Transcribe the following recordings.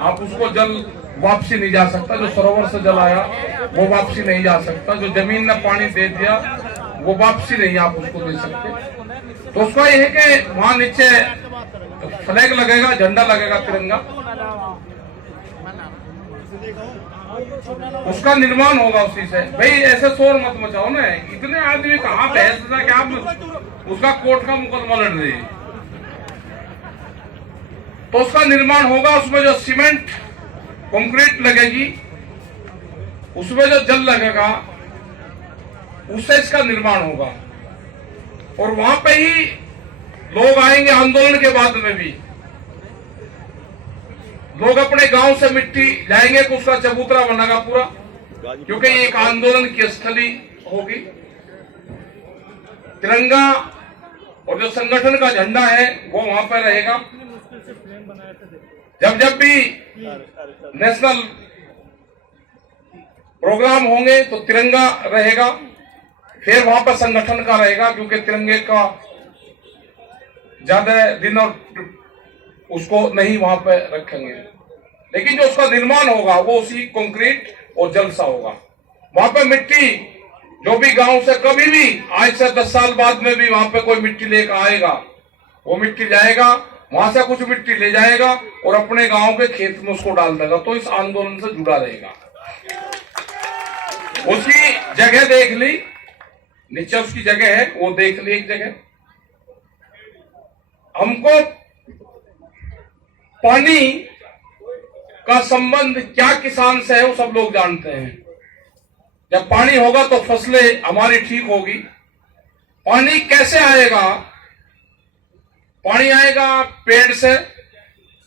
आप उसको जल वापसी नहीं जा सकता, जो सरोवर से जल आया वो वापसी नहीं जा सकता, जो जमीन ने पानी दे दिया वो वापसी नहीं आप उसको दे सकते। तो उसका ये है कि वहां नीचे फ्लैग लगेगा, झंडा लगेगा तिरंगा, उसका निर्माण होगा उसी से। भाई ऐसे शोर मत मचाओ ना, इतने आदमी कहाँ बहस था कि आप उसका कोर्ट का मुकदमा लड़ रहे हैं। तो उसका निर्माण होगा, उसमें जो सीमेंट कंक्रीट लगेगी, उसमें जो जल लगेगा, उससे इसका निर्माण होगा। और वहां पे ही लोग आएंगे आंदोलन के बाद में भी, लोग अपने गांव से मिट्टी लाएंगे, तो उसका चबूतरा बनेगा पूरा, क्योंकि ये एक आंदोलन की स्थली होगी। तिरंगा और जो संगठन का झंडा है वो वहां पर रहेगा। जब जब भी नेशनल प्रोग्राम होंगे तो तिरंगा रहेगा, फिर वहां पर संगठन का रहेगा, क्योंकि तिरंगे का ज्यादा दिन और उसको नहीं वहां पर रखेंगे। लेकिन जो उसका निर्माण होगा वो उसी कंक्रीट और जल सा होगा। वहां पर मिट्टी जो भी गांव से कभी भी आज से 10 साल बाद में भी वहां पे कोई मिट्टी लेकर आएगा, वो मिट्टी लाएगा, वहां से कुछ मिट्टी ले जाएगा और अपने गांव के खेत में उसको डाल देगा, तो इस आंदोलन से जुड़ा रहेगा। उसकी जगह देख ली, नीचे उसकी जगह है, वो देख ली एक जगह। हमको पानी का संबंध क्या किसान से है वो सब लोग जानते हैं। जब पानी होगा तो फसलें हमारी ठीक होगी। पानी कैसे आएगा? पानी आएगा पेड़ से,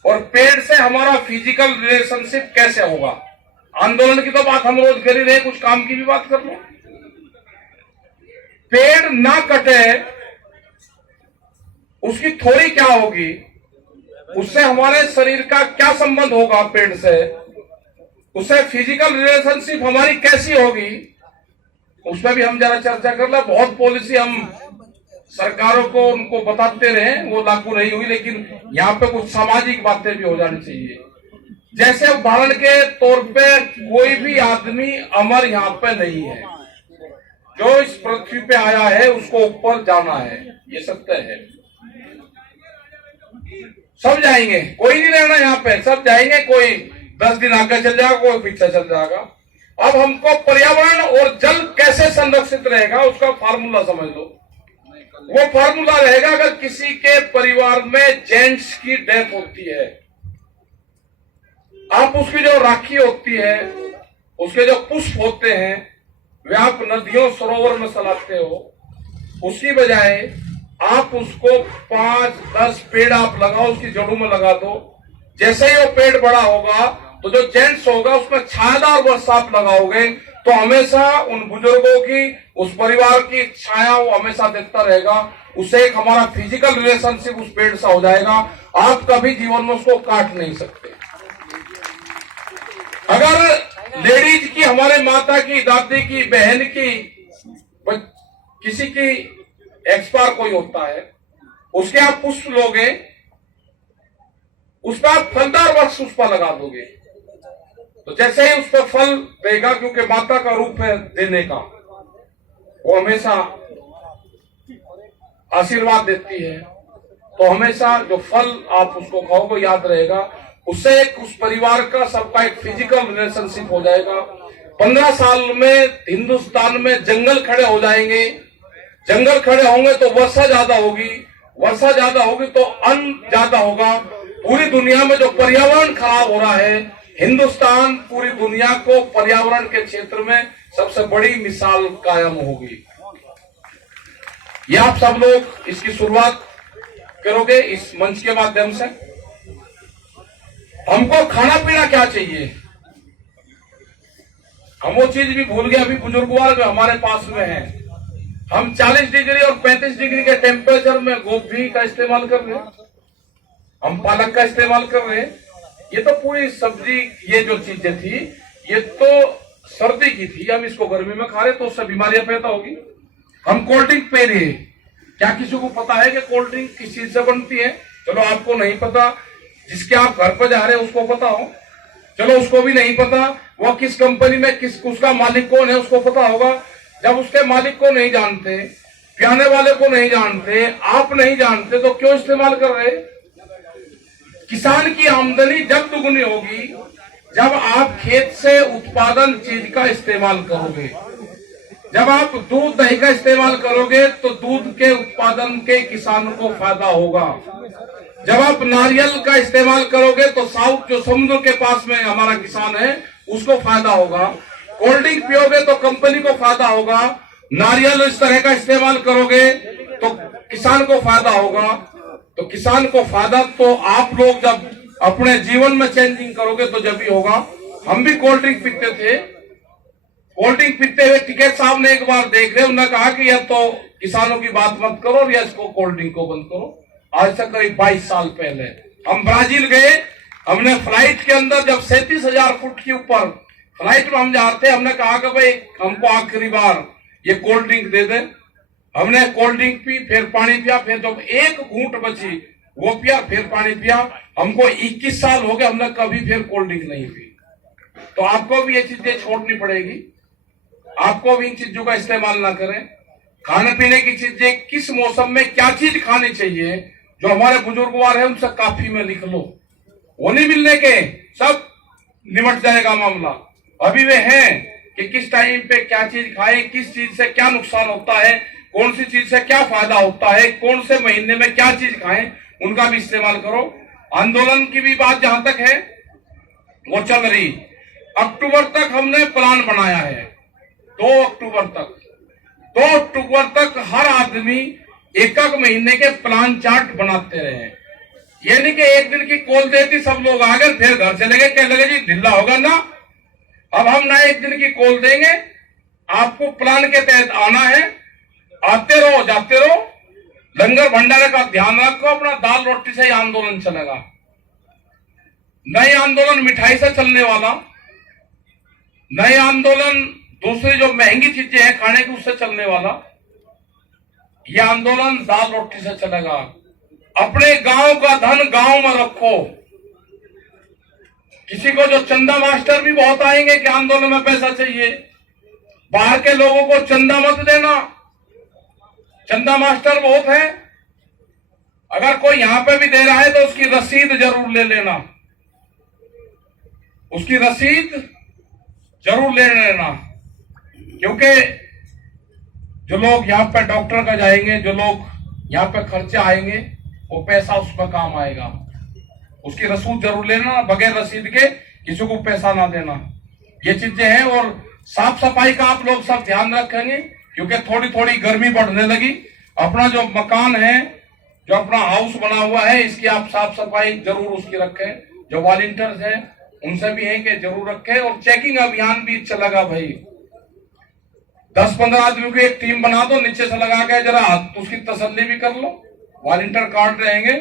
और पेड़ से हमारा फिजिकल रिलेशनशिप कैसे होगा? आंदोलन की तो बात हम रोज कर ही रहे, कुछ काम की भी बात कर लो। पेड़ ना कटे, उसकी थोड़ी क्या होगी, उससे हमारे शरीर का क्या संबंध होगा पेड़ से, उससे फिजिकल रिलेशनशिप हमारी कैसी होगी, उसमें भी हम जरा चर्चा कर ले। बहुत पॉलिसी हम सरकारों को उनको बताते रहे, वो लागू नहीं हुई, लेकिन यहाँ पे कुछ सामाजिक बातें भी हो जानी चाहिए। जैसे उदाहरण के तौर पे कोई भी आदमी अमर यहाँ पे नहीं है, जो इस पृथ्वी पे आया है उसको ऊपर जाना है, ये सत्य है। सब जाएंगे, कोई नहीं रहना यहाँ पे, सब जाएंगे। कोई 10 दिन आगे चल जाएगा, कोई पीछे चल जाएगा। अब हमको पर्यावरण और जल कैसे संरक्षित रहेगा उसका फार्मूला समझ लो। वो फार्मूला रहेगा, अगर किसी के परिवार में जेंट्स की डेथ होती है, आप उसकी जो राखी होती है, उसके जो पुष्प होते हैं, वे आप नदियों सरोवर में सलाते हो। उसकी बजाय आप उसको 5-10 पेड़ आप लगाओ, उसकी जड़ों में लगा दो। जैसे ही वो पेड़ बड़ा होगा तो जो जेंट्स होगा उसमें छायादार वृक्ष आप लगाओगे, तो हमेशा उन बुजुर्गों की, उस परिवार की छाया वो हमेशा देखता रहेगा। उससे एक हमारा फिजिकल रिलेशनशिप उस पेड़ से हो जाएगा। आप कभी जीवन में उसको काट नहीं सकते। अगर लेडीज की, हमारे माता की, दादी की, बहन की, किसी की एक्सपायर कोई होता है, उसके आप पुष्प लोगे, उस पर आप फलदार वृक्ष उस पर लगा दोगे, तो जैसे ही उस पर फल देगा, क्योंकि माता का रूप है देने का, वो हमेशा आशीर्वाद देती है, तो हमेशा जो फल आप उसको खाओगे याद रहेगा। उससे एक उस परिवार का, सबका एक फिजिकल रिलेशनशिप हो जाएगा। 15 साल में हिंदुस्तान में जंगल खड़े हो जाएंगे। जंगल खड़े होंगे तो वर्षा ज्यादा होगी, वर्षा ज्यादा होगी तो अन्न ज्यादा होगा। पूरी दुनिया में जो पर्यावरण खराब हो रहा है, हिंदुस्तान पूरी दुनिया को पर्यावरण के क्षेत्र में सबसे बड़ी मिसाल कायम होगी। ये आप सब लोग इसकी शुरुआत करोगे इस मंच के माध्यम से। हमको खाना पीना क्या चाहिए, हम वो चीज भी भूल गए। अभी बुजुर्गवार जो हमारे पास में है, हम 40 डिग्री और 35 डिग्री के टेम्परेचर में गोभी का इस्तेमाल कर रहे हैं, हम पालक का इस्तेमाल कर रहे हैं। ये तो पूरी सब्जी, ये जो चीजें थी ये तो सर्दी की थी, हम इसको गर्मी में खा रहे तो उससे बीमारियां पैदा होगी। हम कोल्ड ड्रिंक पी रहे हैं, क्या किसी को पता है कि कोल्ड ड्रिंक किस चीज से बनती है? चलो आपको नहीं पता, जिसके आप घर पर जा रहे हैं उसको पता हो, चलो उसको भी नहीं पता, वो किस कंपनी में उसका मालिक कौन है उसको पता होगा। जब उसके मालिक को नहीं जानते, पियाने वाले को नहीं जानते, आप नहीं जानते, तो क्यों इस्तेमाल कर रहे? किसान की आमदनी जब दुगुनी होगी जब आप खेत से उत्पादन चीज का इस्तेमाल करोगे। जब आप दूध दही का इस्तेमाल करोगे तो दूध के उत्पादन के किसान को फायदा होगा। जब आप नारियल का इस्तेमाल करोगे तो साउथ जो समुद्र के पास में हमारा किसान है उसको फायदा होगा। कोल्ड ड्रिंक पियोगे तो कंपनी को फायदा होगा। नारियल इस तरह का इस्तेमाल करोगे तो किसान को फायदा होगा। तो किसान को फायदा तो आप लोग जब अपने जीवन में चेंजिंग करोगे तो जब भी होगा। हम भी कोल्ड ड्रिंक पीते थे, कोल्ड ड्रिंक पीते हुए टिकैत साहब ने एक बार देख रहे, उन्होंने कहा कि यह तो किसानों की बात मत करो और या इसको कोल्ड ड्रिंक को बंद करो। आज से करीब 22 साल पहले हम ब्राजील गए, हमने फ्लाइट के अंदर जब 37,000 फुट के ऊपर फ्लाइट में हम जा रहे थे, हमने कहा कि भाई हमको आखिरी बार ये कोल्ड ड्रिंक दे दे। हमने कोल्ड ड्रिंक पी, फिर पानी पिया, फिर जब एक घूंट बची वो पिया, फिर पानी पिया। हमको 21 साल हो गए, हमने कभी फिर कोल्ड ड्रिंक नहीं पी। तो आपको भी ये चीजें छोड़नी पड़ेगी, आपको भी इन चीजों का इस्तेमाल ना करें। खाने पीने की चीजें किस मौसम में क्या चीज खानी चाहिए, जो हमारे बुजुर्गवार है उनसे काफी में लिख लो, वो नहीं मिलने के सब निमट जाएगा मामला। अभी वे हैं कि किस टाइम पे क्या चीज खाएं, किस चीज से क्या नुकसान होता है, कौन सी चीज से क्या फायदा होता है, कौन से महीने में क्या चीज खाएं, उनका भी इस्तेमाल करो। आंदोलन की भी बात जहां तक है वो चल रही। अक्टूबर तक हमने प्लान बनाया है, 2 अक्टूबर तक हर आदमी एक महीने के प्लान चार्ट बनाते रहे। ये नहीं कि एक दिन की कॉल देती सब लोग आ गए फिर घर चले गए, क्या लगे जी ढिल्ला होगा ना। अब हम ना एक दिन की कॉल देंगे, आपको प्लान के तहत आना है, आते रहो जाते रहो। लंगर भंडारे का ध्यान रखो, अपना दाल रोटी से ही आंदोलन चलेगा। नए आंदोलन मिठाई से चलने वाला, नए आंदोलन दूसरी जो महंगी चीजें हैं खाने की उससे चलने वाला। यह आंदोलन दाल रोटी से चलेगा। अपने गांव का धन गांव में रखो। किसी को जो चंदा मास्टर भी बहुत आएंगे कि आंदोलन में पैसा चाहिए, बाहर के लोगों को चंदा मत देना, चंदा मास्टर बहुत है। अगर कोई यहां पे भी दे रहा है तो उसकी रसीद जरूर ले लेना, उसकी रसीद जरूर ले लेना। क्योंकि जो लोग यहाँ पे डॉक्टर का जाएंगे, जो लोग यहाँ पे खर्चे आएंगे, वो पैसा उसमें काम आएगा। उसकी रसीद जरूर लेना, बगैर रसीद के किसी को पैसा ना देना। ये चीजें हैं। और साफ सफाई का आप लोग सब ध्यान रखेंगे क्योंकि थोड़ी थोड़ी गर्मी बढ़ने लगी। अपना जो मकान है, जो अपना हाउस बना हुआ है, इसकी आप साफ सफाई जरूर उसकी रखें। जो वॉलंटियर्स हैं उनसे भी है कि जरूर रखें। और चेकिंग अभियान भी चलेगा भाई। 10-15 आदमियों की एक टीम बना दो, नीचे से लगा के जरा उसकी तसल्ली भी कर लो। वॉलंटियर कार्ड रहेंगे,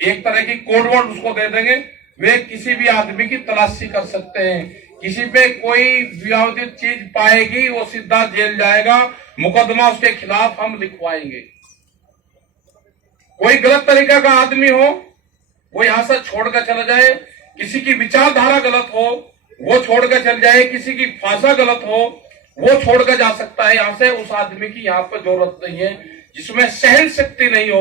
एक तरह की कोड वर्ड उसको दे देंगे, वे किसी भी आदमी की तलाशी कर सकते हैं। किसी पे कोई विवादित चीज पाएगी वो सीधा जेल जाएगा, मुकदमा उसके खिलाफ हम लिखवाएंगे। कोई गलत तरीका का आदमी हो वो यहां से छोड़कर चला जाए, किसी की विचारधारा गलत हो वो छोड़कर चल जाए, किसी की भाषा गलत हो वो छोड़कर जा सकता है यहाँ से। उस आदमी की यहाँ पर जरूरत नहीं है जिसमें सहन शक्ति नहीं हो।